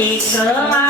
你成了吗？